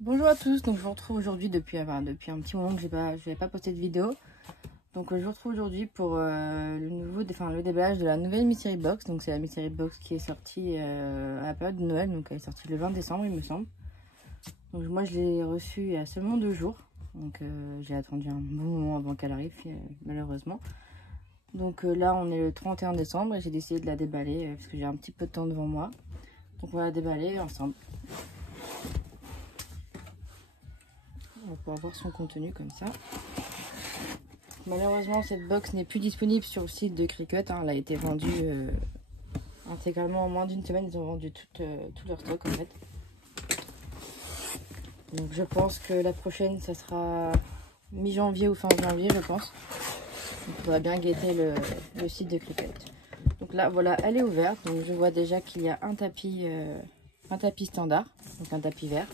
Bonjour à tous, donc je vous retrouve aujourd'hui depuis un petit moment que je n'avais pas posté de vidéo. Donc je vous retrouve aujourd'hui pour le déballage de la nouvelle Mystery Box. Donc c'est la Mystery Box qui est sortie à la période de Noël, donc elle est sortie le 20 décembre il me semble. Donc moi je l'ai reçue il y a seulement 2 jours, donc j'ai attendu un bon moment avant qu'elle arrive malheureusement. Donc là on est le 31 décembre et j'ai décidé de la déballer parce que j'ai un petit peu de temps devant moi. Donc on va la déballer ensemble. On va pouvoir voir son contenu comme ça. Malheureusement, cette box n'est plus disponible sur le site de Cricut. Elle a été vendue intégralement en moins d'une semaine. Ils ont vendu tout leur stock en fait. Donc je pense que la prochaine, ça sera mi-janvier ou fin janvier, je pense. Donc il faudra bien guetter le site de Cricut. Donc là, voilà, elle est ouverte. Donc je vois déjà qu'il y a un tapis standard, donc un tapis vert.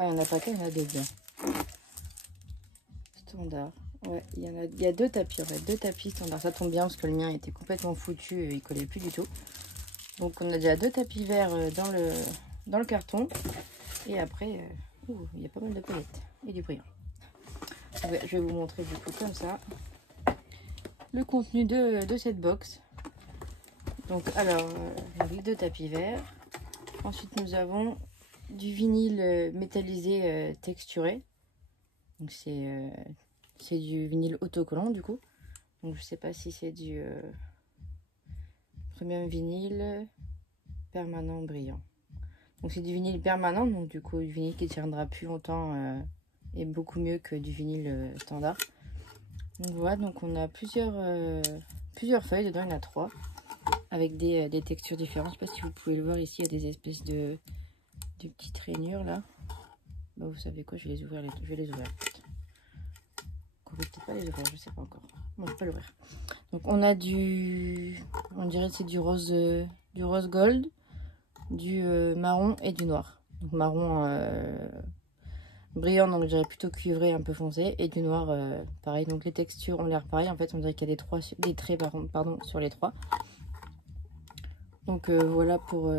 Ah, il n'y en a pas qu'un, il y en a deux bien. Standard. Ouais, il y a 2 tapis en fait, 2 tapis standard. Ça tombe bien parce que le mien était complètement foutu et il collait plus du tout. Donc on a déjà 2 tapis verts dans le carton. Et après, il y a pas mal de palettes et du brillant. Je vais vous montrer du coup comme ça le contenu de cette box. Donc alors, les 2 tapis verts. Ensuite nous avons du vinyle métallisé texturé. Donc c'est du vinyle autocollant du coup. Donc je sais pas si c'est du premium vinyle permanent brillant. Donc c'est du vinyle permanent, donc du coup du vinyle qui tiendra plus longtemps et beaucoup mieux que du vinyle standard. Donc voilà, donc on a plusieurs feuilles, dedans il y en a 3 avec des textures différentes. Je sais pas si vous pouvez le voir ici, il y a des espèces de petites rainures là. Bah, vous savez quoi, je vais les ouvrir. Je vais les ouvrir. On peut peut-être pas les ouvrir, je sais pas encore. Bon, je peux pas l'ouvrir. Donc on a on dirait que c'est du rose gold, du marron et du noir. Donc marron brillant, donc je dirais plutôt cuivré, un peu foncé, et du noir pareil. Donc les textures ont l'air pareil. En fait, on dirait qu'il y a des traits pardon, sur les 3. Donc voilà pour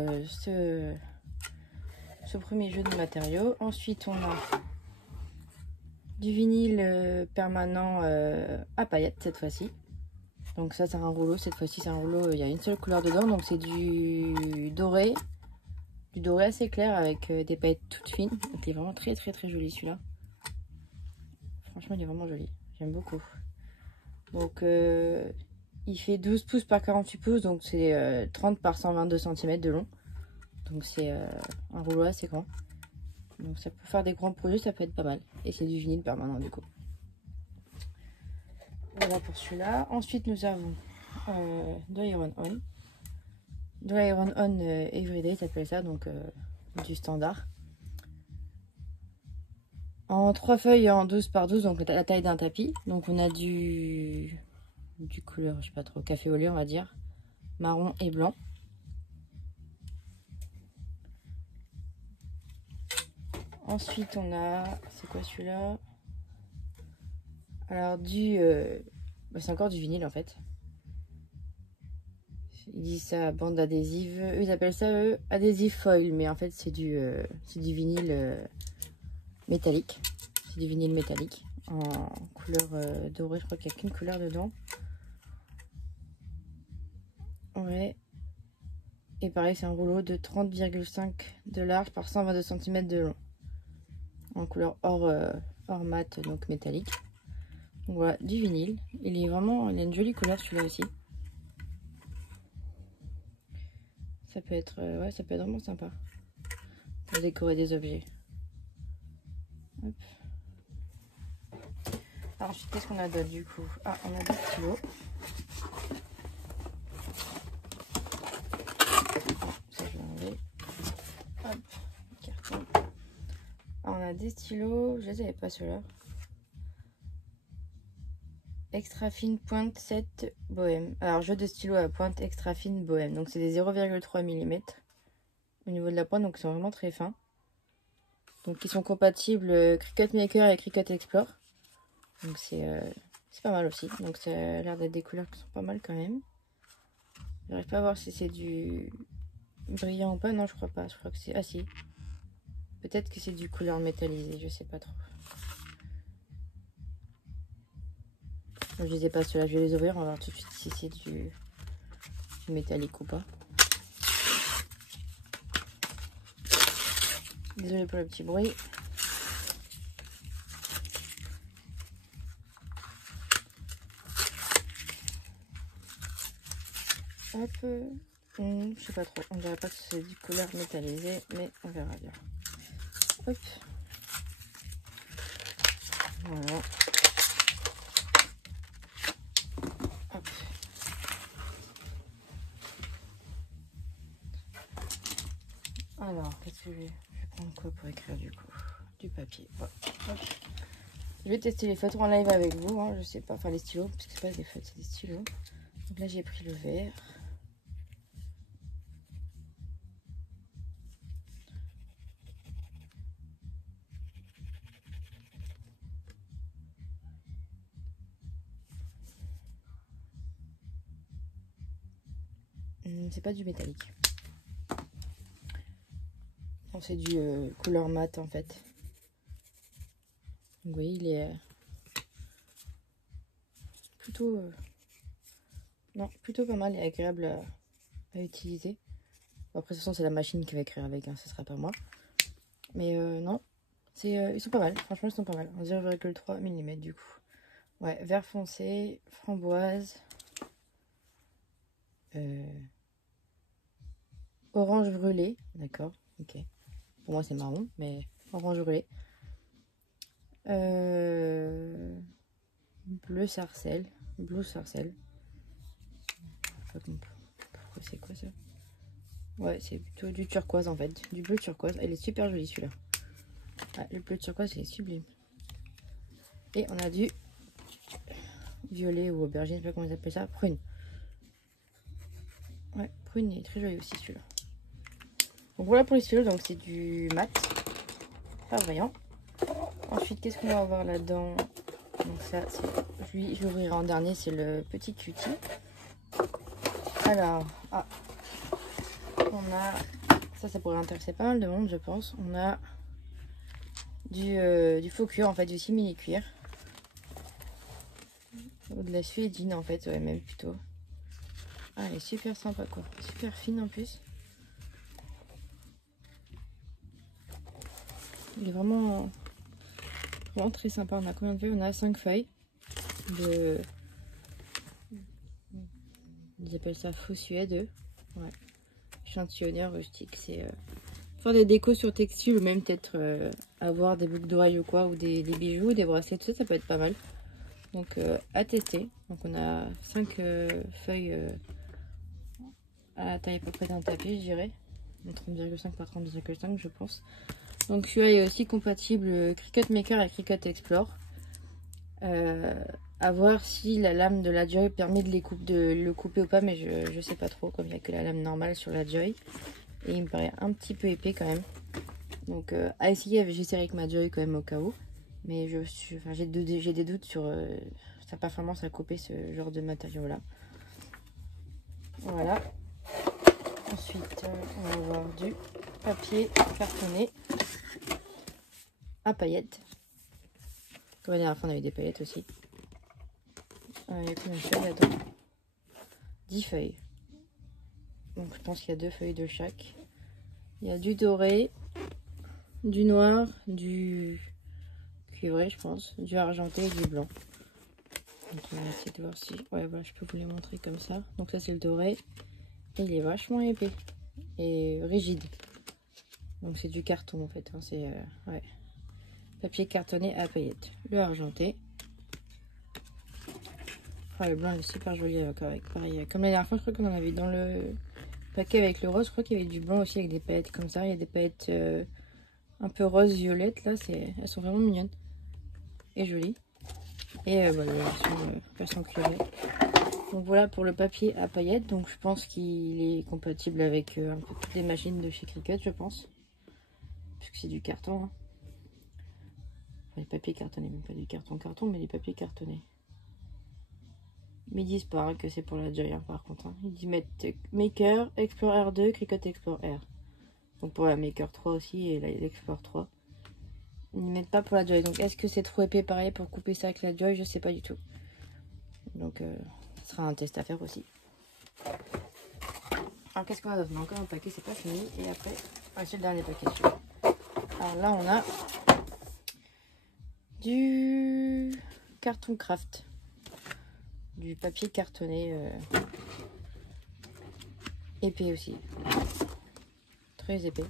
ce premier jeu de matériaux. Ensuite, on a du vinyle permanent à paillettes cette fois-ci. Donc ça c'est un rouleau, cette fois-ci c'est un rouleau, il y a une seule couleur dedans, donc c'est du doré assez clair avec des paillettes toutes fines. Donc il est vraiment très joli celui-là. Franchement il est vraiment joli, j'aime beaucoup. Donc il fait 12 pouces par 48 pouces, donc c'est 30 par 122 cm de long. Donc c'est un rouleau assez grand. Donc ça peut faire des grands projets, ça peut être pas mal. Et c'est du vinyle permanent du coup. Voilà pour celui-là. Ensuite nous avons de l'Iron On. De l'Iron On Everyday, ça s'appelle ça, donc du standard. En 3 feuilles en 12 par 12, donc la taille d'un tapis. Donc on a du couleur, je sais pas trop, café au lait on va dire. Marron et blanc. Ensuite on a, c'est quoi celui-là? Alors c'est encore du vinyle en fait. Ils disent ça bande adhésive. Eux, ils appellent ça adhésive foil, mais en fait c'est du vinyle métallique. C'est du vinyle métallique en couleur dorée. Je crois qu'il n'y a qu'une couleur dedans. Ouais. Et pareil, c'est un rouleau de 30,5 de large par 122 cm de long. En couleur hors mat, donc métallique. Donc voilà, du vinyle. Il a une jolie couleur celui-là aussi. Ça peut être, ouais, ça peut être vraiment sympa pour décorer des objets. Hop. Alors, ensuite, qu'est-ce qu'on a d'autre du coup? Ah, on a des stylos. Ça, je vais enlever. Hop, carton. Alors, on a des stylos, je les avais pas ceux-là. Extra fine pointe 7 bohème. Alors, jeu de stylo à pointe extra fine bohème. Donc, c'est des 0,3 mm au niveau de la pointe, donc ils sont vraiment très fins. Donc, ils sont compatibles Cricut Maker et Cricut Explore. Donc, c'est pas mal aussi. Donc, ça a l'air d'être des couleurs qui sont pas mal quand même. J'arrive pas à voir si c'est du brillant ou pas. Non, je crois pas. Je crois que c'est... Ah si. Peut-être que c'est du couleur métallisé, je sais pas trop. Je les ai pas ceux-là, je vais les ouvrir, on va voir tout de suite si c'est du métallique ou pas. Désolée pour le petit bruit. Hop. Je sais pas trop, on dirait pas que c'est du couleur métallisé, mais on verra bien. Hop. Voilà. Hop. Alors, qu'est-ce que je vais prendre quoi pour écrire du coup? Du papier. Voilà. Hop. Je vais tester les feutres en live avec vous, hein, je sais pas, enfin les stylos, parce que c'est pas des feutres, c'est des stylos. Donc là j'ai pris le vert. C'est pas du métallique. Non, c'est du couleur mat en fait. Donc, vous voyez, il est plutôt, non, plutôt pas mal et agréable à utiliser. Bon, après, de toute façon, c'est la machine qui va écrire avec, hein, ce sera pas moi. Mais non, ils sont pas mal. Franchement, ils sont pas mal. En 0,3 mm du coup. Ouais, vert foncé, framboise, orange brûlé. D'accord, ok. Pour moi, c'est marron, mais orange brûlé. Bleu sarcelle. Blue sarcelle. Je sais pas pourquoi c'est quoi ça. Ouais, c'est plutôt du turquoise en fait. Du bleu turquoise. Elle est super jolie celui-là. Ah, le bleu turquoise, c'est sublime. Et on a du violet ou aubergine, je sais pas comment ils appellent ça. Prune. Ouais, prune, il est très joli aussi celui-là. Donc voilà pour les stylos. Donc c'est du mat. Pas brillant. Ensuite, qu'est-ce qu'on va avoir là-dedans? Donc ça, c'est lui, je l'ouvrirai en dernier, c'est le petit cutie. Alors, on a, ça pourrait intéresser pas mal de monde, je pense. On a du faux cuir, en fait, du simili cuir. Ou de la suédine, en fait, ouais, même plutôt. Ah, elle est super sympa, quoi. Super fine, en plus. Il est vraiment très sympa. On a combien de feuilles? On a 5 feuilles de... Ils appellent ça faux suède. Ouais. Échantillonneur rustique. C'est faire des décos sur textile ou même peut-être avoir des boucles d'oreilles ou quoi, ou des bijoux, des bracelets, tout ça, ça peut être pas mal. Donc à tester. Donc on a 5 feuilles à la taille à peu près d'un tapis, je dirais. 30,5 par 30,5 je pense. Donc celui-là est aussi compatible Cricut Maker et Cricut Explore. À voir si la lame de la Joy permet de le couper ou pas, mais je sais pas trop, comme il n'y a que la lame normale sur la Joy. Et il me paraît un petit peu épais quand même. Donc à essayer, j'essaierai avec ma Joy quand même au cas où. Mais j'ai des doutes sur sa performance à couper ce genre de matériau là. Voilà. Ensuite, on va avoir du papier cartonné à paillettes. Comme la dernière fois, on avait des paillettes aussi. Il y a combien de feuilles là-dedans? 10 feuilles. Donc je pense qu'il y a 2 feuilles de chaque. Il y a du doré, du noir, du cuivré, je pense, du argenté et du blanc. Donc on va essayer de voir si... Ouais, voilà, je peux vous les montrer comme ça. Donc ça, c'est le doré. Il est vachement épais et rigide. Donc c'est du carton en fait. Hein. C'est ouais. Papier cartonné à paillettes. Le argenté. Ah, le blanc est super joli avec pareil. Comme la dernière fois, je crois qu'on en avait dans le paquet avec le rose. Je crois qu'il y avait du blanc aussi avec des paillettes comme ça. Il y a des paillettes un peu rose violette là. Elles sont vraiment mignonnes et jolies. Et voilà, la version cuivrée. Donc voilà pour le papier à paillettes. Donc je pense qu'il est compatible avec un peu toutes les machines de chez Cricut, je pense. Puisque c'est du carton. Hein. Enfin, les papiers cartonnés, même pas du carton, mais des papiers cartonnés. Mais ils disent pas hein, que c'est pour la Joy, hein, par contre. Hein. Ils disent mettre Maker, Explorer 2, Cricut Explorer R. Donc pour la Maker 3 aussi et l'Explore 3. Ils ne mettent pas pour la Joy. Donc est-ce que c'est trop épais pareil pour couper ça avec la Joy? Je sais pas du tout. Donc ce sera un test à faire aussi. Alors qu'est-ce qu'on a d'autre? On a encore un paquet, c'est pas fini. Et après, c'est le dernier paquet. Alors là on a du carton craft. Du papier cartonné épais aussi. Très épais.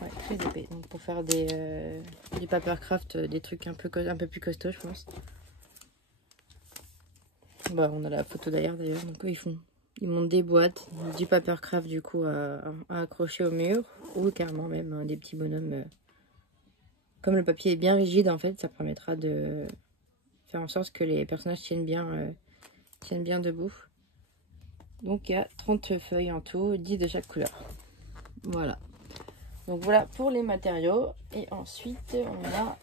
Ouais, très épais. Donc pour faire du papercraft, des trucs un peu plus costauds, je pense. Bah, on a la photo d'ailleurs. Donc ils montent des boîtes, du papercraft du coup à accrocher au mur ou carrément même des petits bonhommes. Comme le papier est bien rigide en fait, ça permettra de faire en sorte que les personnages tiennent bien debout. Donc il y a 30 feuilles en tout, 10 de chaque couleur. Voilà. Donc voilà pour les matériaux. Et ensuite on a...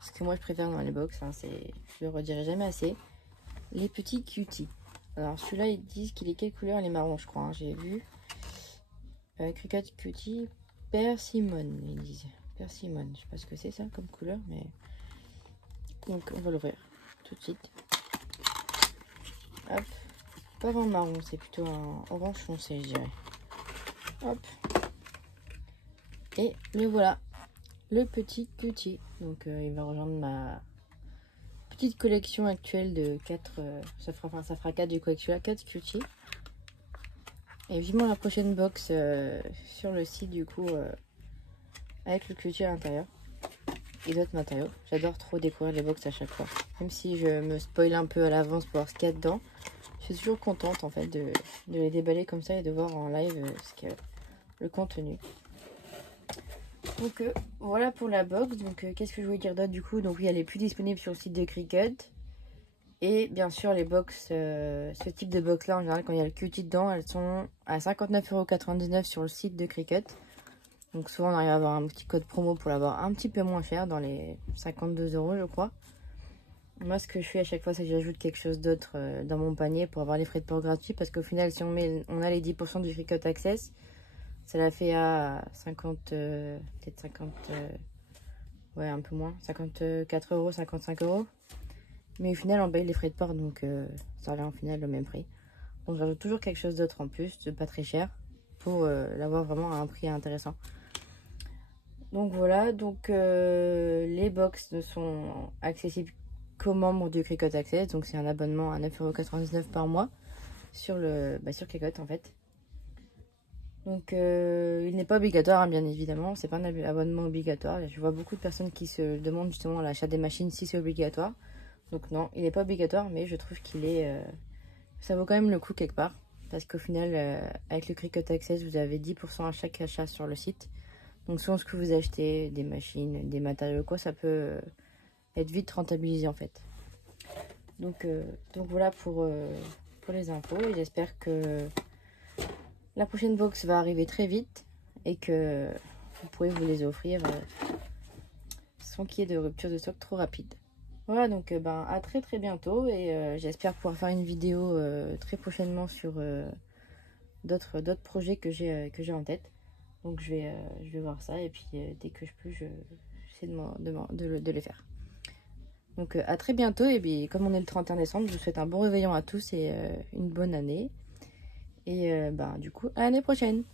Ce que moi je préfère dans les box, hein, je le redirai jamais assez. Les petits cuties. Alors celui-là ils disent qu'il est quelle couleur? Il est marron je crois, hein, j'ai vu. Cricut Cutie persimmone, ils disent. Persimmone, je sais pas ce que c'est ça comme couleur, mais... Donc on va l'ouvrir tout de suite. Hop. Pas vraiment marron, c'est plutôt un orange foncé je dirais. Hop. Et le voilà. Le petit cutie. Donc il va rejoindre ma petite collection actuelle de 4. Ça fera 4 du coup avec celui-là, 4 cuties. Et vivement la prochaine box sur le site du coup avec le cutie à l'intérieur. Et d'autres matériaux. J'adore trop découvrir les box à chaque fois. Même si je me spoil un peu à l'avance pour voir ce qu'il y a dedans. Je suis toujours contente en fait de les déballer comme ça et de voir en live ce qu'il y a, le contenu. Donc voilà pour la box. Donc qu'est-ce que je voulais dire d'autre du coup? Donc oui, elle est plus disponible sur le site de Cricut. Et bien sûr les box, ce type de box là en général quand il y a le cutie dedans, elles sont à 59,99 € sur le site de Cricut. Donc souvent on arrive à avoir un petit code promo pour l'avoir un petit peu moins cher, dans les 52 € je crois. Moi ce que je fais à chaque fois c'est que j'ajoute quelque chose d'autre dans mon panier pour avoir les frais de port gratuits. Parce qu'au final si on a les 10% du Cricut Access, ça la fait à 50, peut-être 50, ouais un peu moins, 54 €, 55 €. Mais au final on paye les frais de port donc ça revient au final le même prix. Donc j'ajoute toujours quelque chose d'autre en plus, de pas très cher, pour l'avoir vraiment à un prix intéressant. Donc voilà, donc les box ne sont accessibles qu'aux membres du Cricut Access. Donc c'est un abonnement à 9,99 € par mois sur Cricut en fait. Donc il n'est pas obligatoire hein, bien évidemment, c'est pas un abonnement obligatoire. Je vois beaucoup de personnes qui se demandent justement à l'achat des machines si c'est obligatoire. Donc non, il n'est pas obligatoire, mais je trouve qu'il est... ça vaut quand même le coup quelque part. Parce qu'au final, avec le Cricut Access, vous avez 10% à chaque achat sur le site. Donc selon ce que vous achetez, des machines, des matériaux, quoi, ça peut être vite rentabilisé en fait. Donc voilà pour les infos. Et j'espère que la prochaine box va arriver très vite. Et que vous pourrez vous les offrir sans qu'il y ait de rupture de stock trop rapide. Voilà, donc à très bientôt et j'espère pouvoir faire une vidéo très prochainement sur d'autres projets que j'ai en tête. Donc je vais voir ça et puis dès que je peux, j'essaie de les faire. Donc à très bientôt et puis comme on est le 31 décembre, je vous souhaite un bon réveillon à tous et une bonne année. Et du coup, à l'année prochaine!